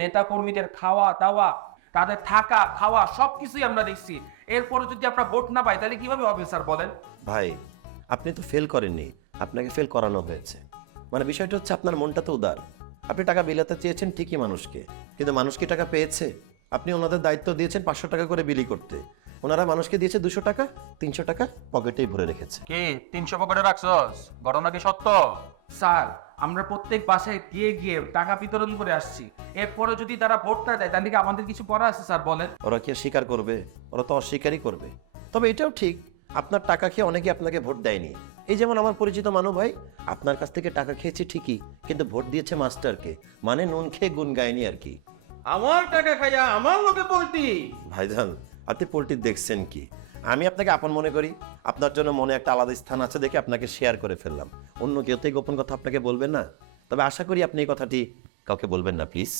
নেতা কর্মীদের খাওয়া দাওয়া, তাদের থাকা খাওয়া সবকিছুই আমরা দেখছি। এরপরে যদি আমরা ভোট না পাই তাহলে কিভাবে হবে স্যার বলেন? ভাই, আপনি তো ফেল করেননি, আপনাকে ফেল করানো হয়েছে। মানে বিষয়টা হচ্ছে আপনার মনটা তো উদার। আপনি টাকা বিলাতে চেয়েছেন ঠিকই মানুষকে, কিন্তু মানুষ কি টাকা পেয়েছে? আপনি ওনাদের দায়িত্ব দিয়েছেন 500 টাকা করে বিলি করতে, ওনারা মানুষকে দিয়েছে 200 টাকা, 300 টাকা পকেটেই ভরে রেখেছে। কি 300 পকেটে রাখছস? ঘটনা কি সত্য? স্যার, আমরা প্রত্যেক বাসায় গিয়ে গিয়ে টাকা বিতরণ করে আসছি। এরপরে যদি তারা ভোট না দেয় তাহলে কি আমাদের কিছু করা আছে স্যার বলেন? ওরা কি আর স্বীকার করবে? ওরা তো অস্বীকারই করবে। তবে এটাও ঠিক, আপনার টাকা খেয়ে অনেকে আপনাকে ভোট দেয়নি। এই যেমন আমার পরিচিত মানু ভাই, আপনার কাছ থেকে টাকা খেয়েছে ঠিকই, কিন্তু ভোট দিয়েছে মাস্টারকে, মানে নুন খেয়ে গুণ গায়নি আর কি। আমার টাকা খাইয়া আমার লোকে পল্টি। ভাইজান, আপনি পোল্ট্রি দেখছেন কি? আমি আপনাকে আপন মনে করি, আপনার জন্য মনে একটা আলাদা স্থান আছে দেখে আপনাকে শেয়ার করে ফেললাম। অন্য কেউ তো এই গোপন কথা আপনাকে বলবেন না। তবে আশা করি আপনি এই কথাটি কাউকে বলবেন না, প্লিজ।